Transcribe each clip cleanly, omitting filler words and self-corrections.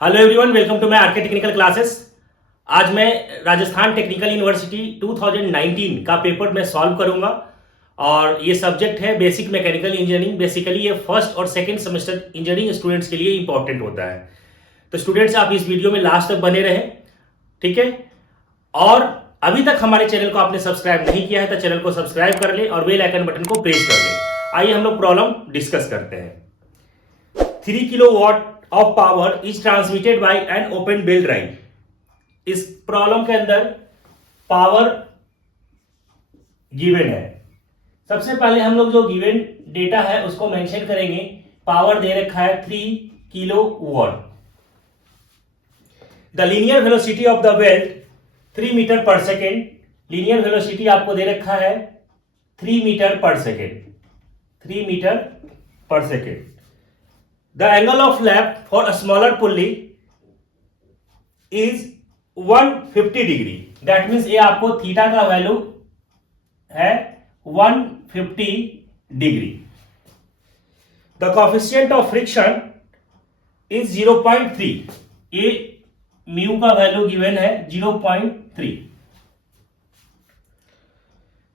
Hello everyone, welcome to my RK technical classes. आज मैं Rajasthan technical university 2019 का paper मैं सॉल्व करूंगा और ये सब्जेक्ट है बेसिक मैकेनिकल इंजीनियरिंग। बेसिकली ये फर्स्ट और सेकंड सेमेस्टर इंजीनियरिंग स्टूडेंट्स के लिए इंपॉर्टेंट होता है। तो स्टूडेंट्स, आप इस वीडियो में लास्ट तक बने रहें, ठीक है। और अभी तक हमारे चैनल को आपने सब्सक्राइब नहीं किया है तो चैनल को सब्सक्राइब कर ले और बेल आइकन बटन को प्रेस कर ले। आइए हम लोग प्रॉब्लम डिस्कस करते हैं। 3 kilowatt of power is transmitted by an open belt drive. इस प्रॉब्लम के अंदर पावर गिवन है। सबसे पहले हम लोग जो गिवन डेटा है उसको मेंशन करेंगे। पावर दे रखा है 3 kilowatt. The linear velocity of the belt 3 metre per second. Linear velocity आपको दे रखा है 3 metre per second. 3 metre per second. The angle of lap for a smaller pulley is 150 degree. That means ये आपको theta का value है 150 degree. The coefficient of friction is 0.3. ये mu का वैल्यू गिवन है 0.3।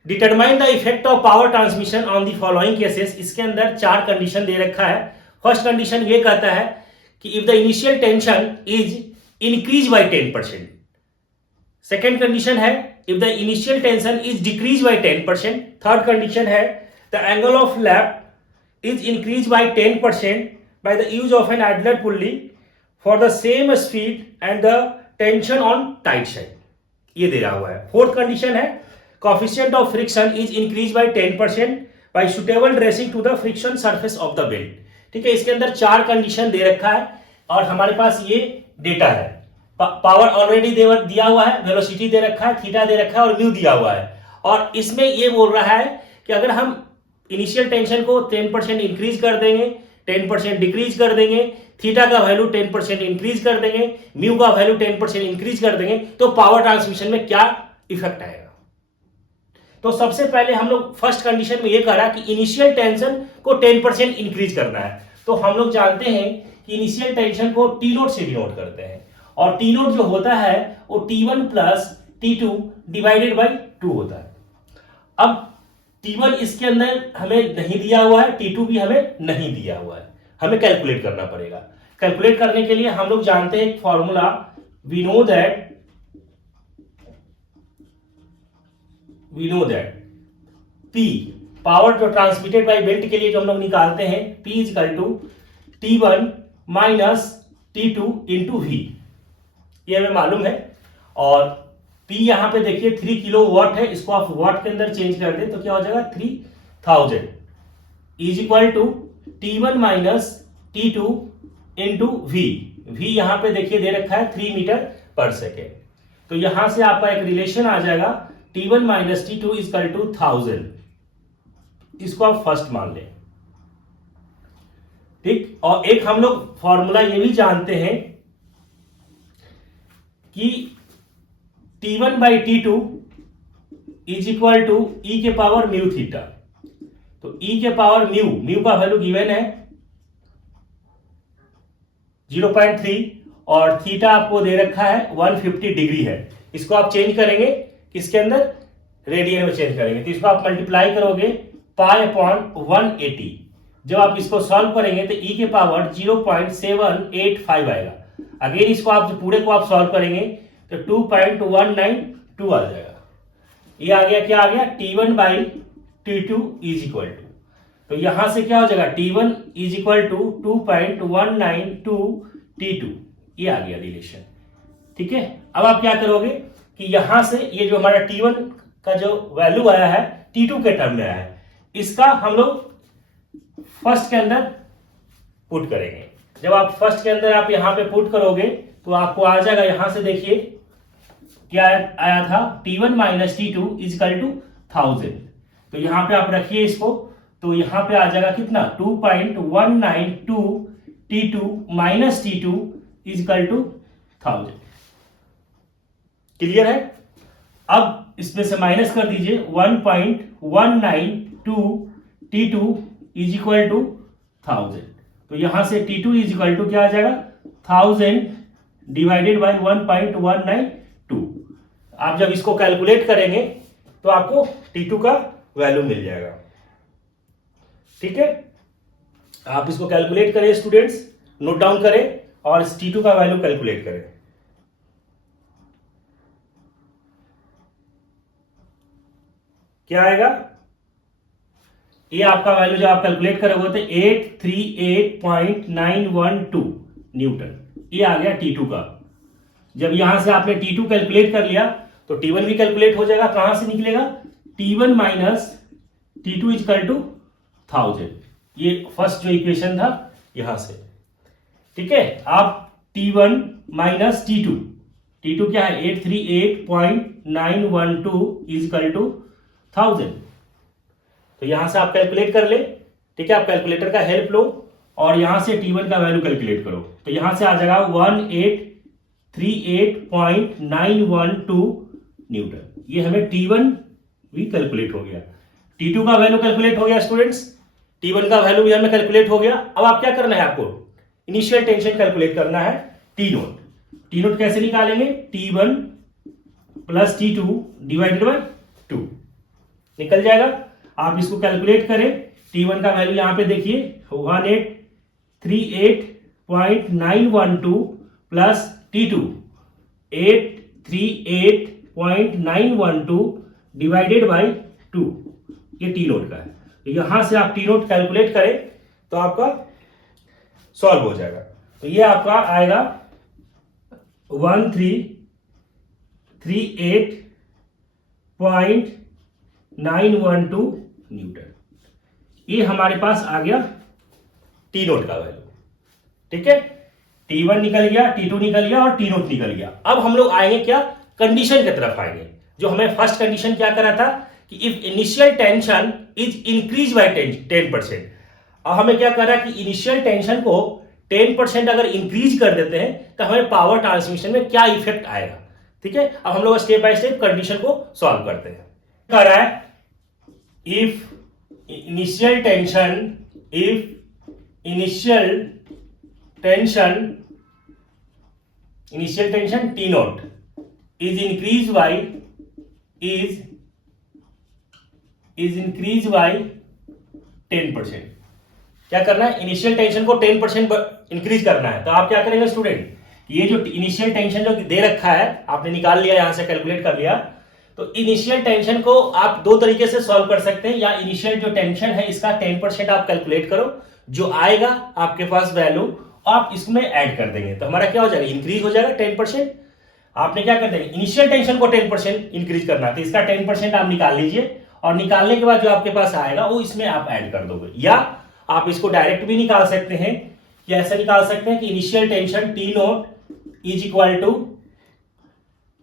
Determine the effect of power transmission on the following cases. इसके अंदर 4 condition दे रखा है। फर्स्ट कंडीशन ये कहता है कि if the initial tension is increase by 10%। Second condition है if the initial tension is decrease by 10%। Third condition है the angle of lap is increase by 10% by the use of an idler pulley for the same speed and the tension on tight side. ये दे रहा हुआ है। Fourth condition है coefficient of friction is increase by 10% by suitable dressing to the friction surface of the belt. ठीक है, इसके अंदर 4 कंडीशन दे रखा है और हमारे पास ये डेटा है। पावर ऑलरेडी दिया हुआ है, वेलोसिटी दे रखा है, थीटा दे रखा है और म्यू दिया हुआ है। और इसमें ये बोल रहा है कि अगर हम इनिशियल टेंशन को 10% इंक्रीज कर देंगे, 10% डिक्रीज कर देंगे, थीटा का वैल्यू 10% इंक्रीज कर देंगे, म्यू का वैल्यू 10% इंक्रीज कर देंगे तो पावर ट्रांसमिशन में क्या इफेक्ट आएगा। तो सबसे पहले हम लोग फर्स्ट कंडीशन में ये करा कि इनिशियल टेंशन को 10% इंक्रीज करना है। तो हम लोग जानते हैं कि इनिशियल टेंशन को टी नोट से डिनोट करते हैं और टी नोट जो होता है वो T1 plus T2 divided by 2 होता है। अब T1 इसके अंदर हमें नहीं दिया हुआ है, T2 भी हमें नहीं दिया हुआ है, हमें कैलकुलेट करना पड़ेगा। कैलकुलेट करने के लिए हम लोग जानते हैं एक formula, we know that P power जो ट्रांसमिटेड बाय बेल्ट के लिए जो हम लोग निकालते हैं P is equal to T1 minus T2 into V। ये हमें मालूम है। और P यहां पे देखिए 3 किलो वॉट है, इसको आप वॉट के अंदर चेंज कर दें तो क्या हो जाएगा 3000 is equal to T1 minus T2 into V। V यहां पे देखिए दे रखा है 3 मीटर पर सेकेंड। तो यहां से आपका एक रिलेशन आ जाएगा T1 minus T2 is equal to 1000। इसको आप फर्स्ट मान लें, ठीक। और एक हम लोग फॉर्मूला ये भी जानते हैं कि T1 by T2 is equal to e के पावर म्यू थीटा। तो ई के पावर म्यू का वैल्यू गिवन है 0.3 और थीटा आपको दे रखा है 150 डिग्री है। इसको आप चेंज करेंगे किसके अंदर, रेडियन में चेंज करेंगे। तो इसको आप मल्टीप्लाई करोगे पाई अपॉन 180। जब आप इसको सॉल्व करेंगे तो ई के पावर 0.785 आएगा। अगेन इसको आप पूरे को आप सॉल्व करेंगे तो 2.192 आ जाएगा। ये आ गया, क्या आ गया, T1 by T2 is equal to, तो यहां से क्या हो जाएगा T1 is equal to 2.192 T2। ये आ गया रिलेशन, ठीक है। अब आप क्या करोगे कि यहां से ये जो हमारा T1 का जो वैल्यू आया है T2 के टर्म में आया है, इसका हम लोग फर्स्ट के अंदर पुट करेंगे। जब आप फर्स्ट के अंदर आप यहां पे पुट करोगे तो आपको आ जाएगा, यहां से देखिए क्या आया था, T1 minus T2 is equal to 1000। तो यहां पे आप रखिए इसको, तो यहां पे आ जाएगा कितना 2.192 T2 minus T2 is equal to 1000। Clear है। अब इसमें से माइनस कर दीजिए 1.192 T2 इज इक्वल टू 1000। तो यहां से T2 इज इक्वल टू क्या आ जाएगा 1000 डिवाइडेड बाई 1.192। आप जब इसको कैलकुलेट करेंगे तो आपको T2 का वैल्यू मिल जाएगा। ठीक है, आप इसको कैलकुलेट करें स्टूडेंट्स, नोट डाउन करें और इस T2 का वैल्यू कैलकुलेट करें। क्या आएगा? ये आपका वैल्यू जब आप कैलकुलेट करोगे तो 838.912 न्यूटन, ये आ गया T2 का। जब यहां से आपने T2 कैलकुलेट कर लिया तो T1 भी कैलकुलेट हो जाएगा। कहां से निकलेगा? T1 minus T2 is equal to 1000। ये फर्स्ट जो इक्वेशन था यहां से। ठीक है, आप T1 माइनस T2 क्या है? 838.912 इजकल टू 1000। तो यहां से आप कैलकुलेट कर ले। ठीक है, आप कैलकुलेटर का हेल्प लो और यहां से T1 का वैल्यू कैलकुलेट करो। तो यहां से आ जाएगा 1838.912 न्यूटन। ये हमें T1 भी कैलकुलेट हो गया, T2 का वैल्यू कैलकुलेट हो गया स्टूडेंट्स, T1 का वैल्यू भी हमें कैलकुलेट हो गया। अब आप क्या करना है? आपको इनिशियल टेंशन कैलकुलेट करना है, T नोट। T नोट कैसे निकालेंगे? T1 plus T2 divided by 2 निकल जाएगा। आप इसको कैलकुलेट करें। T1 का वैल्यू यहां पे देखिए 1838.912 प्लस T2 838.912 डिवाइडेड बाई 2, ये T नोट का है। तो यहां से आप T नोट कैलकुलेट करें तो आपका सॉल्व हो जाएगा। तो ये आपका आएगा 1338.912 न्यूटन। ये हमारे पास आ गया T नोट का वैल्यू। ठीक है, T1 निकल गया, T2 निकल गया और T नोट निकल गया। अब हम लोग आएंगे क्या? कंडीशन की तरफ आएंगे। जो हमें फर्स्ट कंडीशन क्या करा था कि if initial tension is increase by 10%। अब हमें क्या करा कि इनिशियल टेंशन को 10% अगर इंक्रीज कर देते हैं तो हमें पावर ट्रांसमिशन में क्या इफेक्ट आएगा। ठीक है, अब हम लोग स्टेप बाय स्टेप कंडीशन को सॉल्व करते हैं। कह रहा है if initial tension T note is increased by 10%। क्या करना है? इनिशियल टेंशन को 10% इंक्रीज करना है। तो आप क्या करेंगे स्टूडेंट? ये जो इनिशियल टेंशन जो दे रखा है आपने निकाल लिया, यहां से कैलकुलेट कर लिया। तो इनिशियल टेंशन को आप दो तरीके से सॉल्व कर सकते हैं। या इनिशियल जो टेंशन है इसका 10% आप कैलकुलेट करो, जो आएगा आपके पास वैल्यू आप इसमें ऐड कर देंगे तो हमारा क्या हो जाएगा? इंक्रीज हो जाएगा 10%। आपने क्या कर देंगे? इनिशियल टेंशन को 10% इंक्रीज करना है तो इसका 10% आप निकाल लीजिए और निकालने के बाद जो आपके पास आएगा वो इसमें आप ऐड कर दोगे। या आप इसको डायरेक्ट भी निकाल सकते हैं कि ऐसा निकाल सकते हैं कि initial tension T naught is equal to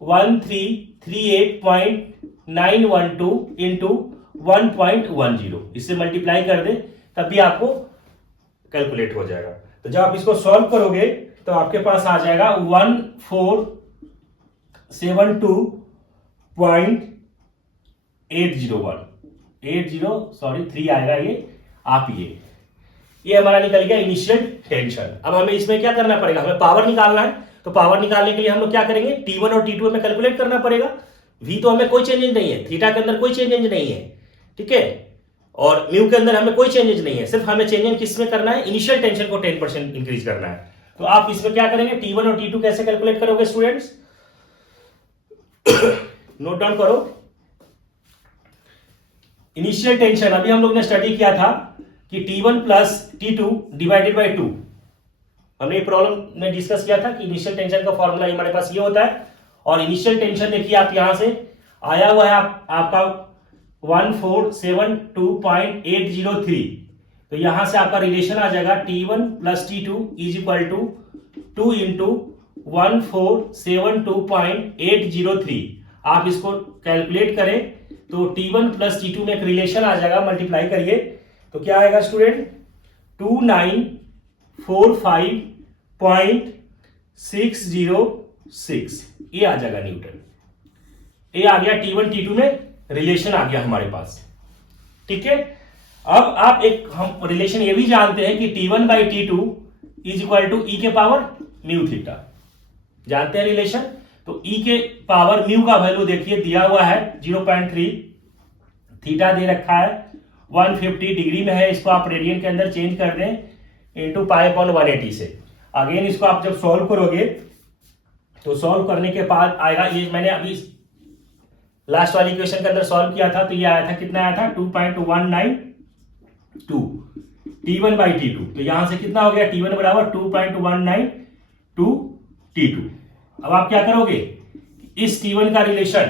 1338.912 into 1.10। इससे मल्टीप्लाई कर दे तब भी आपको कैलकुलेट हो जाएगा। तो जब आप इसको सॉल्व करोगे तो आपके पास आ जाएगा 1472.801 3 आएगा। ये हमारा निकल गया इनिशियल टेंशन। अब हमें इसमें क्या करना पड़ेगा? हमें पावर निकालना है। तो पावर निकालने के लिए हम लोग क्या करेंगे? T1 और T2 हमें कैलकुलेट करना पड़ेगा। V तो हमें कोई चेंजेस नहीं है, थीटा के अंदर कोई चेंजेस नहीं है। ठीक है, और म्यू के अंदर हमें कोई चेंजेस नहीं है। सिर्फ हमें चेंजेस किस में करना है? इनिशियल टेंशन को 10% इंक्रीज करना है। तो आप इसमें क्या करेंगे? T1 और T2 कैसे कैलकुलेट करोगे स्टूडेंट्स? नोट डाउन करो। इनिशियल टेंशन अभी हम लोग ने स्टडी किया था कि T1 plus T2 divided by 2। हमने प्रॉब्लम में डिस्कस किया था कि इनिशियल टेंशन का फॉर्मूला हमारे पास ये होता है। और इनिशियल टेंशन देखिए आप यहां से आया हुआ है आपका 1472.803। तो यहां से आपका रिलेशन आ जाएगा T1 plus T2 is equal to 2 into 1472.803। आप इसको कैलकुलेट करें तो T1 प्लस T2 में एक रिलेशन आ जाएगा, मल्टीप्लाई करिए तो क्या आएगा स्टूडेंट? 2945.606 ये आ जाएगा न्यूटन। ये आ गया T1 T2 में रिलेशन आ गया हमारे पास। ठीक है, अब आप एक हम रिलेशन ये भी जानते हैं कि T1 by T2 is equal to e के पावर म्यू थीटा। जानते हैं रिलेशन? तो ई के पावर म्यू का वैल्यू देखिए दिया हुआ है 0.3, थीटा दे रखा है 150 डिग्री में है, इसको आप रेडियन के अंदर चेंज कर दें इंटू पाई अपॉन 180 से। अगेन इसको आप जब सॉल्व करोगे तो सॉल्व करने के बाद आएगा, ये मैंने अभी लास्ट वाली इक्वेशन के अंदर सॉल्व किया था तो ये आया था, कितना आया था 2.192 T1 बाई T2। तो यहां से कितना हो गया, T1 बराबर 2.192 T2। अब आप क्या करोगे, इस T1 का रिलेशन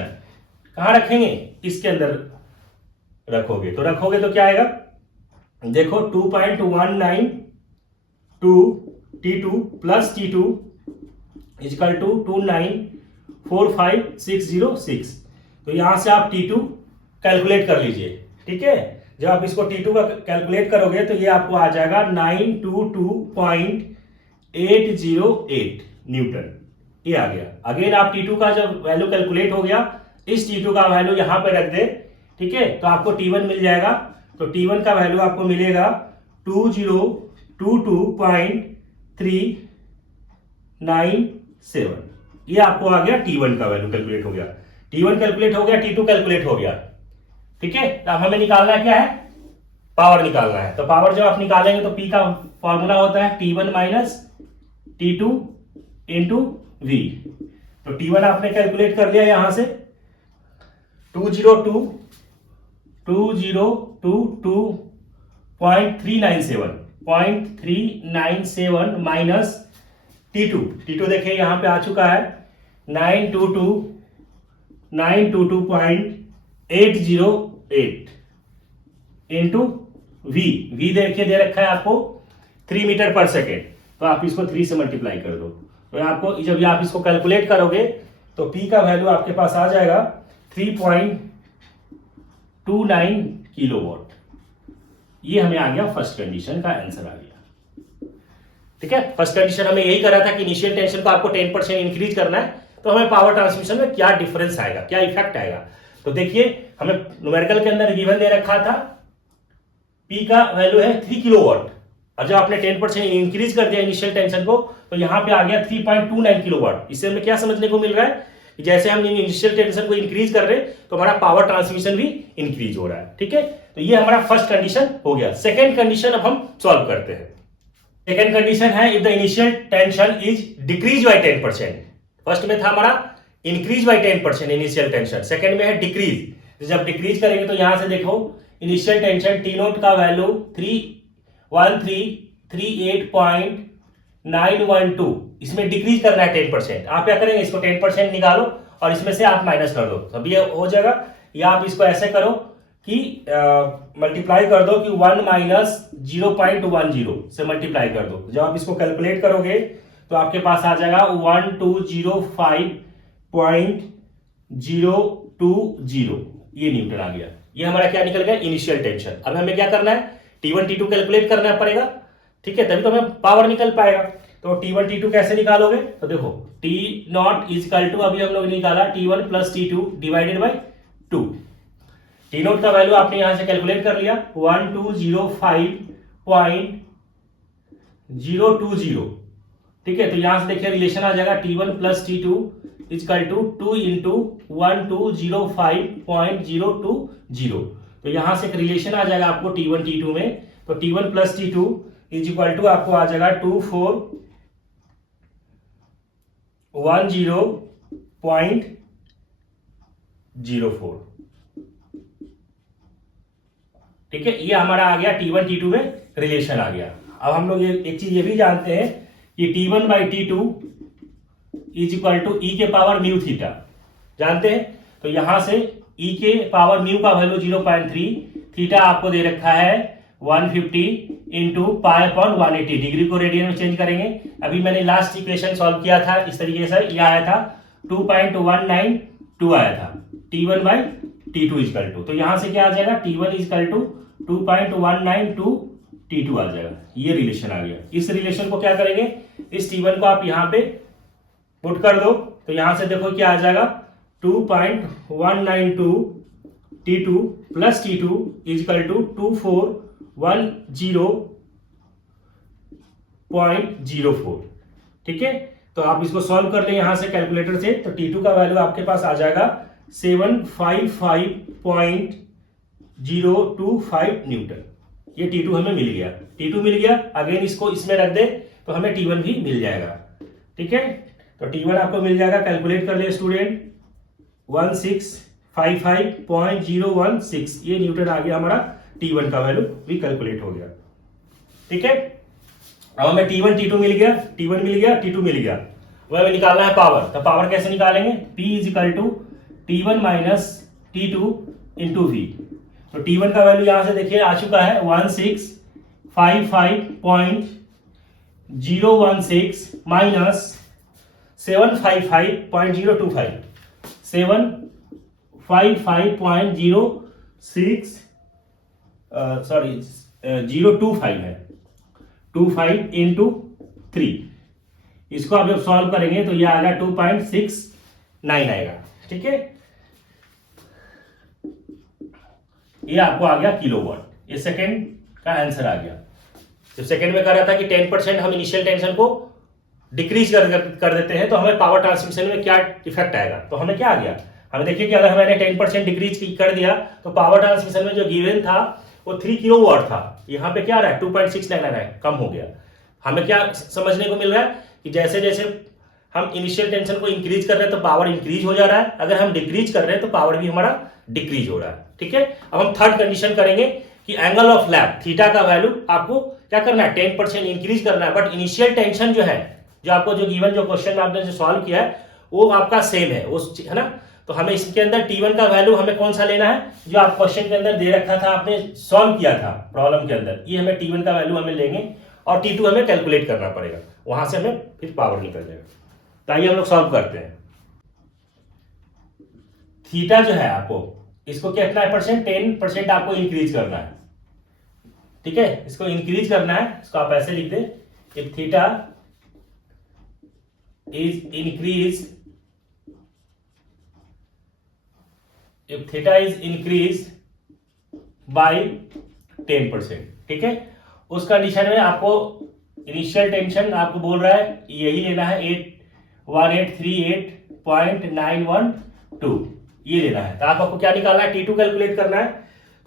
कहां रखेंगे, इसके अंदर रखोगे। तो रखोगे तो क्या आएगा, देखो 2.192 T2 plus T2 is equal to 2945606। तो यहां से आप T2 कैलकुलेट कर लीजिए, ठीक है। जब आप इसको T2 का कैलकुलेट करोगे तो ये आपको आ जाएगा 922.808 न्यूटन, ये आ गया। अगेन आप T2 का जब वैल्यू कैलकुलेट हो गया, इस T2 का वैल्यू यहां पे रख दे, ठीक है, तो आपको T1 मिल जाएगा। तो T1 का वैल्यू आपको मिलेगा 2022.397। ये आपको आ गया T1 का वैल्यू कैलकुलेट हो गया। T1 कैलकुलेट हो गया, T2 कैलकुलेट हो गया, ठीक है। तो अब हमें निकालना क्या है, पावर निकालना है। तो पावर जब आप निकालेंगे तो P का फॉर्मूला होता है T1 minus T2 into V। तो T1 आपने कैलकुलेट कर लिया यहां से 202.397 माइनस T2 देखिए यहां पे आ चुका है 922.808 इंटू V देखिए दे रखा है आपको 3 मीटर पर सेकेंड। तो आप इसको 3 से मल्टीप्लाई कर दो, तो आपको जब आप इसको कैलकुलेट करोगे तो P का वैल्यू आपके पास आ जाएगा 3.29 किलोवाट। ये हमें आ गया, फर्स्ट कंडीशन का आंसर आ गया, ठीक है। फर्स्ट कंडीशन हमें यही करा था कि इनिशियल टेंशन को आपको 10% इंक्रीज करना है, तो हमें पावर ट्रांसमिशन में क्या डिफरेंस आएगा, क्या इफेक्ट आएगा। तो देखिए हमें न्यूमेरिकल के अंदर गिवन दे रखा था P का वैल्यू है 3 किलोवाट, और जब आपने 10% इंक्रीज कर दिया इनिशियल टेंशन को तो यहां पे आ गया 3.29 किलोवाट। इससे हमें क्या समझने को मिल रहा है, जैसे हम इनिशियल टेंशन को इंक्रीज कर रहे हैं तो हमारा पावर ट्रांसमिशन भी इंक्रीज हो रहा है, ठीक है। तो ये हमारा फर्स्ट कंडीशन हो गया। सेकंड कंडीशन अब हम सॉल्व करते हैं। सेकंड कंडीशन है if the initial tension is decrease by 10%। First में था हमारा increase by 10% initial tension, second में है डिक्रीज। जब डिक्रीज करेंगे तो यहां से देखो इनिशियल टेंशन टी नोट का वैल्यू 31338.912, इसमें डिक्रीज करना है 10%। आप क्या करेंगे, इसको 10% निकालो और इसमें से आप माइनस कर दो, तब ये हो जाएगा। या आप इसको ऐसे करो कि मल्टीप्लाई कर दो कि 1 माइनस 0.10 से मल्टीप्लाई कर दो। जब आप इसको कैलकुलेट करोगे तो आपके पास आ जाएगा 1205.020, ये न्यूटन आ गया। ये हमारा क्या निकल गया, इनिशियल टेंशन। अब हमें क्या करना है, T1 T2 कैलकुलेट करना पड़ेगा, ठीक है, तभी तो हमें पावर निकल पाएगा। तो T1 T2 कैसे निकालोगे, तो देखो T naught is equal to, अभी हम लोग निकाला T1 plus T2 divided by 2। T naught का वैल्यू आपने यहां से कैलकुलेट कर लिया 1205.020, ठीक है। तो यहां से देखिए रिलेशन आ जाएगा T1 plus T2 is equal to 2 into 1205.020। तो यहां से एक रिलेशन आ जाएगा आपको T1 T2 में। तो T1 plus T2 is equal to आपको आ जाएगा 2410.04, ठीक है। ये हमारा आ गया T1 T2 में रिलेशन आ गया। अब हम लोग एक चीज ये भी जानते हैं कि T1 by T2 is equal to e के पावर म्यू थीटा, जानते हैं। तो यहां से ई के पावर म्यू का वैल्यू 0.3, थीटा आपको दे रखा है 150 इंटू पाई अपॉन 180, डिग्री को रेडियन में चेंज करेंगे। अभी मैंने लास्ट इक्वेशन सॉल्व किया था इस तरीके से, यह आया था 2.192 आया था T1 by T2 is equal to. तो यहां से क्या आ जाएगा, T1 इजकल टू 2.192 T2 आ जाएगा। ये रिलेशन आ गया। इस रिलेशन को क्या करेंगे, इस T1 को आप यहां पे पुट कर दो, तो यहां से देखो क्या आ जाएगा 2.192 T2 plus T2 is equal to 2410 3.04। ठीक है, तो आप इसको सॉल्व कर लें यहां से कैलकुलेटर से, तो T2 का वैल्यू आपके पास आ जाएगा 755.025 न्यूटन। ये T2 हमें मिल गया, T2 मिल गया। अगेन इसको इसमें रख दे तो हमें T1 भी मिल जाएगा। ठीक है, तो T1 आपको मिल जाएगा, कैलकुलेट कर ले स्टूडेंट, 1655.016। ये न्यूटन आ गया हमारा, T1 का वैल्यू भी कैलकुलेट हो गया। ठीक है, अब हमें T1 T2 मिल गया, T1 मिल गया, T2 मिल गया। अब हमें निकालना है पावर, तो पावर कैसे निकालेंगे? P is equal to T1 minus T2 into V। तो T1 का वैल्यू यहां से देखिए आ चुका है 1655.016 माइनस 755.025, 755.06 सॉरी 025 है, 25 इंटू 3। इसको आप जब सॉल्व करेंगे तो ये आएगा 2.69 आएगा। ठीक है, ये आपको आ गया किलोवाट। ये सेकंड का आंसर आ गया। जब सेकंड में कह रहा था कि 10% हम इनिशियल टेंशन को डिक्रीज कर देते हैं तो हमें पावर ट्रांसमिशन में क्या इफेक्ट आएगा, तो हमें क्या आ गया? हमें देखिए कि अगर मैंने 10% डिक्रीज कर दिया तो पावर ट्रांसमिशन में जो गिवन था वो 3 किलोवाट था, यहाँ पे क्या रहा है 2.69 आ रहा है, कम हो गया। हमें क्या समझने को मिल रहा है कि जैसे जैसे हम इनिशियल टेंशन को इंक्रीज कर रहे हैं तो पावर इंक्रीज हो जा रहा है, अगर हम डिक्रीज कर रहे हैं तो पावर भी हमारा डिक्रीज हो रहा है। ठीक है, अब हम थर्ड कंडीशन करेंगे कि एंगल ऑफ लैप थीटा का वैल्यू आपको क्या करना है, 10% इंक्रीज करना है, बट इनिशियल टेंशन जो है, जो आपको जो गिवन जो क्वेश्चन में आपने जो सॉल्व किया है वो आपका सेम है, वो है ना। तो हमें इसके अंदर T1 का वैल्यू हमें कौन सा लेना है, जो आप क्वेश्चन के अंदर दे रखा था, आपने सॉल्व किया था प्रॉब्लम के अंदर, ये हमें T1 का वैल्यू हमें लेंगे और T2 हमें कैलकुलेट करना पड़ेगा, वहां से हमें फिर पावर निकल जाएगा। तो आइए हम लोग सॉल्व करते हैं। थीटा जो है आपको इसको कितना है परसेंट, 10% आपको इंक्रीज करना है। ठीक है, इसको इंक्रीज करना है, इसको आप ऐसे लिख दें, if theta is increase, if theta is increased by 10%। ठीक है, उस कंडीशन में आपको इनिशियल टेंशन आपको बोल रहा है यही लेना है 1838.912, ये लेना है। तो आपको क्या निकालना है, T2 कैलकुलेट करना है।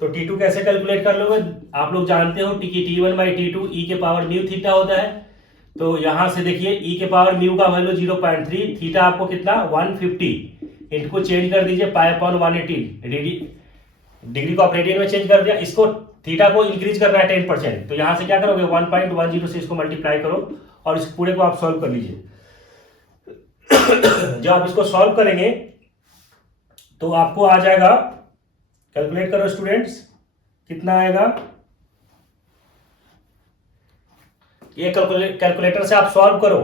तो T2 कैसे कैलकुलेट कर लोगे, आप लोग जानते हो कि T1 बाई T2 e के पावर म्यू थीटा होता है। तो यहां से देखिए e के पावर म्यू का वैल्यू 0.3, थीटा आपको कितना 150, इनको चेंज कर दीजिए पाई अपॉन 180, डिग्री को आप रेडियन में चेंज कर दिया। इसको थीटा को इंक्रीज करना है 10%, तो यहां से क्या करोगे 1.10 से इसको मल्टीप्लाई करो और इस पूरे को आप सॉल्व कर लीजिए। जब आप इसको सॉल्व करेंगे तो आपको आ जाएगा, कैलकुलेट करो स्टूडेंट्स, कितना आएगा, ये कैलकुलेटर से आप सॉल्व करो,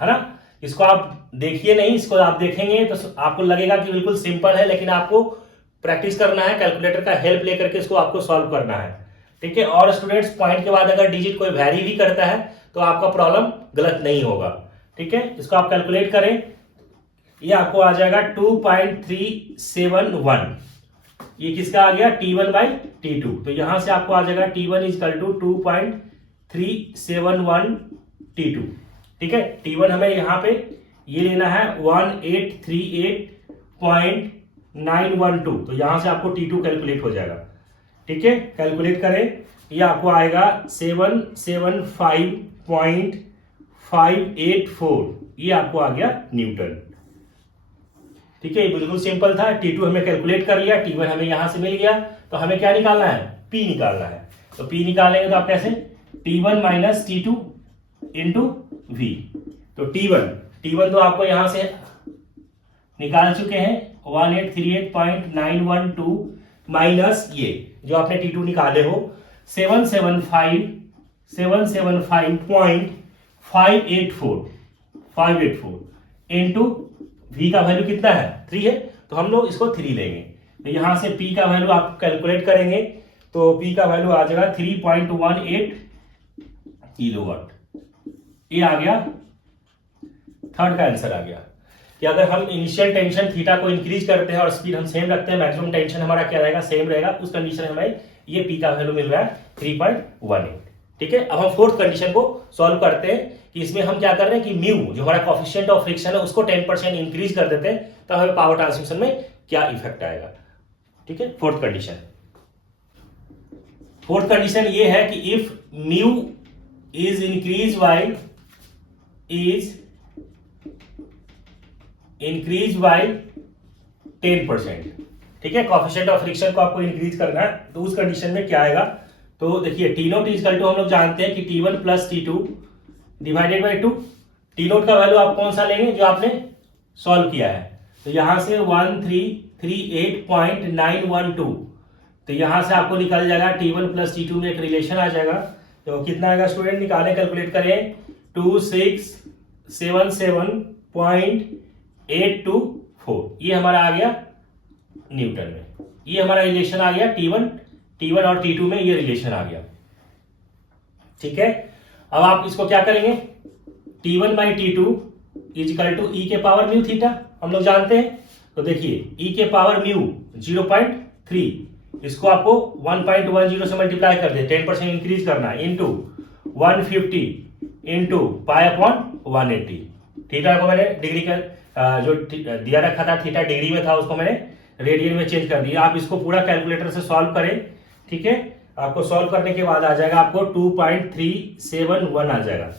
है ना। इसको आप देखिए नहीं, इसको आप देखेंगे तो आपको लगेगा कि बिल्कुल सिंपल है, लेकिन आपको प्रैक्टिस करना है, कैलकुलेटर का हेल्प लेकर के इसको आपको सॉल्व करना है। ठीक है, और स्टूडेंट्स पॉइंट के बाद अगर डिजिट कोई वैरी भी करता है तो आपका प्रॉब्लम गलत नहीं होगा। ठीक है, इसको आप कैलकुलेट करें, ये आपको आ जाएगा 2.371। ये किसका आ गया, T1 बाई T2। तो यहां से आपको आ जाएगा T1 is equal to 2.371 T2। ठीक है, T1 हमें यहाँ पे ये लेना है 1838.912, तो यहां से आपको T2 कैलकुलेट हो जाएगा। ठीक है, कैलकुलेट करें, ये आपको आएगा 775.584, ये आपको आ गया न्यूटन। ठीक है, बिल्कुल सिंपल था। T2 हमें कैलकुलेट कर लिया, T1 हमें यहां से मिल गया, तो हमें क्या निकालना है, P निकालना है। तो P निकालेंगे तो आप कैसे, T1 minus T2 into V। तो T1 तो आपको यहां से निकाल चुके हैं 1838.912 माइनस ये जो आपने T2 निकाले हो 775.584 इंटू V का वैल्यू कितना है 3 है, तो हम लोग इसको 3 लेंगे। तो यहां से P का वैल्यू आप कैलकुलेट करेंगे तो P का वैल्यू आ जाएगा 3.18 किलोवाट। ये आ गया, थर्ड का आंसर आ गया कि अगर हम इनिशियल टेंशन थीटा को इंक्रीज करते हैं और स्पीड हम सेम रखते हैं, मैक्सिमम टेंशन हमारा क्या रहेगा, सेम रहेगा, उस कंडीशन में हमें ये P का वैल्यू मिल रहा है 3.18। ठीक है, अब हम फोर्थ कंडीशन को सॉल्व करते हैं कि इसमें हम क्या कर रहे हैं कि म्यू जो हमारा कोएफिशिएंट ऑफ फ्रिक्शन है उसको 10% इंक्रीज कर देते हैं, तो हमें पावर ट्रांसमिशन में क्या इफेक्ट आएगा। ठीक है, फोर्थ कंडीशन ये है कि if mu is increase by 10%। ठीक है, कोएफिशिएंट ऑफ फ्रिक्शन को आपको इंक्रीज करना है, तो उस कंडीशन में क्या आएगा, तो देखिए T naught is equal to हम लोग जानते हैं कि T1 plus T2 divided by 2। T naught का वैल्यू आप कौन सा लेंगे जो आपने सॉल्व किया है, तो यहां से 1338.912, तो यहां से आपको निकल जाएगा T1 प्लस T2 में एक रिलेशन आ जाएगा, तो कितना आएगा स्टूडेंट, निकालें, कैलकुलेट करें, 2677.824, ये हमारा आ गया न्यूटन में। ये हमारा रिलेशन आ गया T1 और T2 में, ये रिलेशन आ गया। ठीक है, अब आप इसको क्या करेंगे, T1 by T2 is equal to e के पावर म्यू थीटा, हम लोग जानते हैं, तो देखिए ई के पावर म्यू 0.3, इसको आपको 1.10 से मल्टीप्लाई कर दे, 10% इंक्रीज करना है, into 150 into pi upon 180। Theta को मैंने डिग्री का जो दिया रखा था थीटा डिग्री में था उसको मैंने रेडियन में चेंज कर दिया। आप इसको पूरा कैलकुलेटर से सॉल्व करें। ठीक है, आपको सॉल्व करने के बाद आ जाएगा आपको 2.371 आ जाएगा,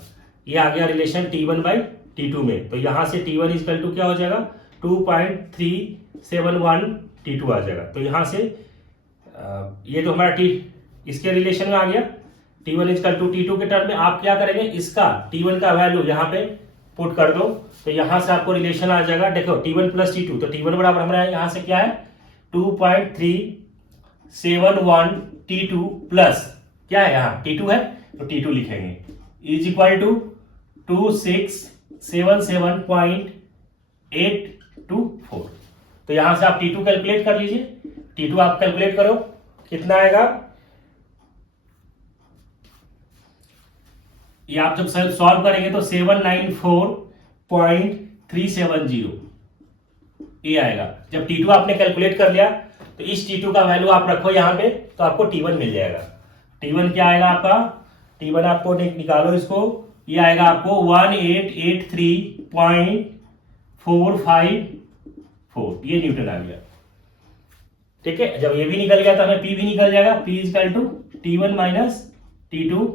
ये आ गया रिलेशन T1 बाई T2 में, तो यहां से T1 इज इक्वल टू क्या हो जाएगा 2.371 T2 आ जाएगा, तो यहां से ये तो हमारा इसके रिलेशन में आ गया, T1 is equal to T2 के टर्म में आप क्या करेंगे, इसका T1 का वैल्यू यहाँ पे पुट कर दो, तो यहां से आपको रिलेशन आ जाएगा, देखो T1 प्लस T2, तो T1 बराबर हमारा यहां से क्या है 2.371 T2 प्लस क्या है यहाँ T2 है, तो T2 लिखेंगे इज इक्वल टू 2677.824, तो यहां से आप T2 कैलकुलेट कर लीजिए, T2 आप कैलकुलेट करो कितना आएगा, ये आप जब सॉल्व करेंगे तो 794.370 ये आएगा। जब T2 आपने कैलकुलेट कर लिया तो इस T2 का वैल्यू आप रखो यहाँ पे, तो आपको T1 मिल जाएगा। T1 क्या आएगा आपका, T1 आपको निकालो इसको, ये आएगा आपको 1883.454, ये न्यूटन आ गया। ठीक है, जब ये भी निकल गया तो हमें P भी निकल जाएगा, P is equal to T1 minus T2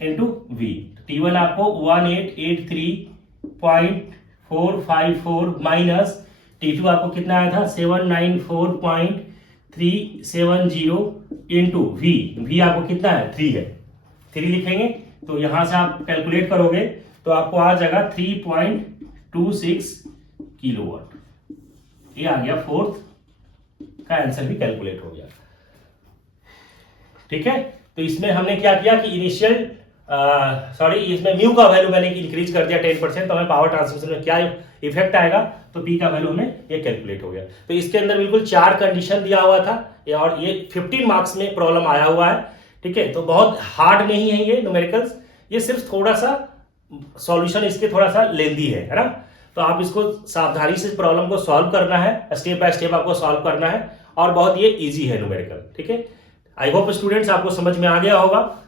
into V। T1 आपको 1883.454 माइनस T2 आपको कितना आया था 794.370 इंटू V आपको कितना है 3 है, 3 लिखेंगे, तो यहां से आप कैलकुलेट करोगे तो आपको आ जाएगा 3.26 किलोवाट, ये आ गया फोर्थ का आंसर भी कैलकुलेट हो गया। ठीक है, तो इसमें हमने क्या किया कि इनिशियल इसमें म्यू का वैल्यू मैंने इंक्रीज कर दिया 10%, तो हमें पावर ट्रांसमिशन में क्या इफेक्ट आएगा, तो पी का वैल्यू हमें ये कैलकुलेट हो गया। तो इसके अंदर बिल्कुल 4 कंडीशन दिया हुआ था और ये 15 मार्क्स में प्रॉब्लम आया हुआ है। ठीक है, तो बहुत हार्ड नहीं है ये न्यूमेरिकल्स, ये सिर्फ थोड़ा सा सॉल्यूशन इसके थोड़ा सा लेंदी है ना, तो आप इसको सावधानी से प्रॉब्लम को सॉल्व करना है, स्टेप बाय स्टेप आपको सॉल्व करना है, और बहुत ये इजी है न्यूमेरिकल। ठीक है, आई होप स्टूडेंट्स आपको समझ में आ गया होगा।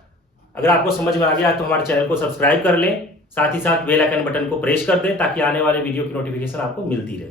अगर आपको समझ में आ गया तो हमारे चैनल को सब्सक्राइब कर लें, साथ ही साथ बेल आइकन बटन को प्रेस कर दें ताकि आने वाले वीडियो की नोटिफिकेशन आपको मिलती रहे।